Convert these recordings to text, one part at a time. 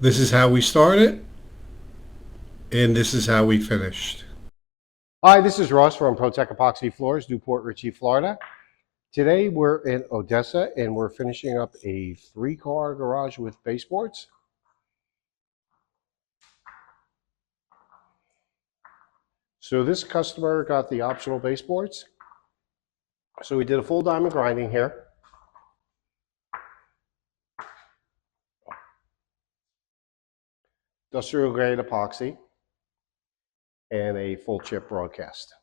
This is how we started, and this is how we finished. Hi, this is Ross from ProTech Epoxy Floors, Newport Richey, Florida. Today we're in Odessa and we're finishing up a 3-car garage with baseboards. So this customer got the optional baseboards. So we did a full diamond grinding here. Industrial grade epoxy and a full chip broadcast.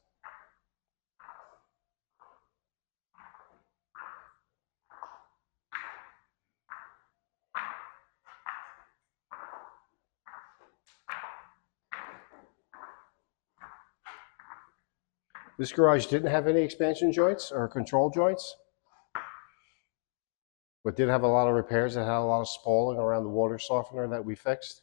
This garage didn't have any expansion joints or control joints, but did have a lot of repairs that had a lot of spalling around the water softener that we fixed.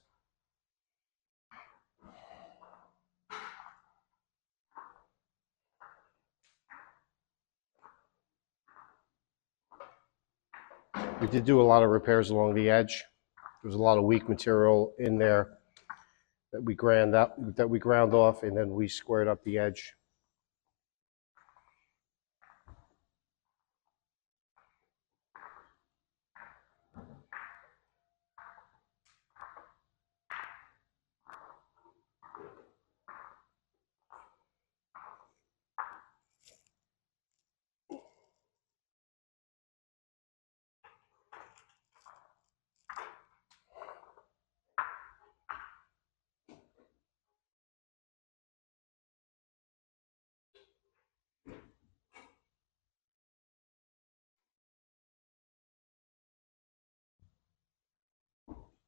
We did do a lot of repairs along the edge. There was a lot of weak material in there that we ground off, and then we squared up the edge.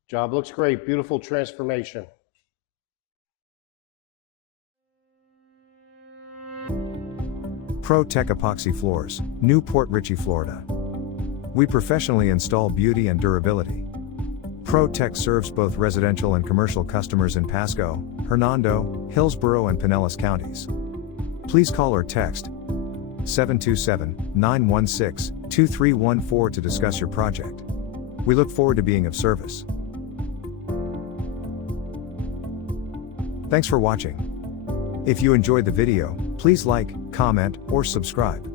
Job looks great, beautiful transformation. ProTech Epoxy Floors, Newport Richey, Florida. We professionally install beauty and durability. ProTech serves both residential and commercial customers in Pasco, Hernando, Hillsborough and Pinellas counties. Please call or text 727-916-2314 to discuss your project. We look forward to being of service. Thanks for watching. If you enjoyed the video, please like, comment, or subscribe.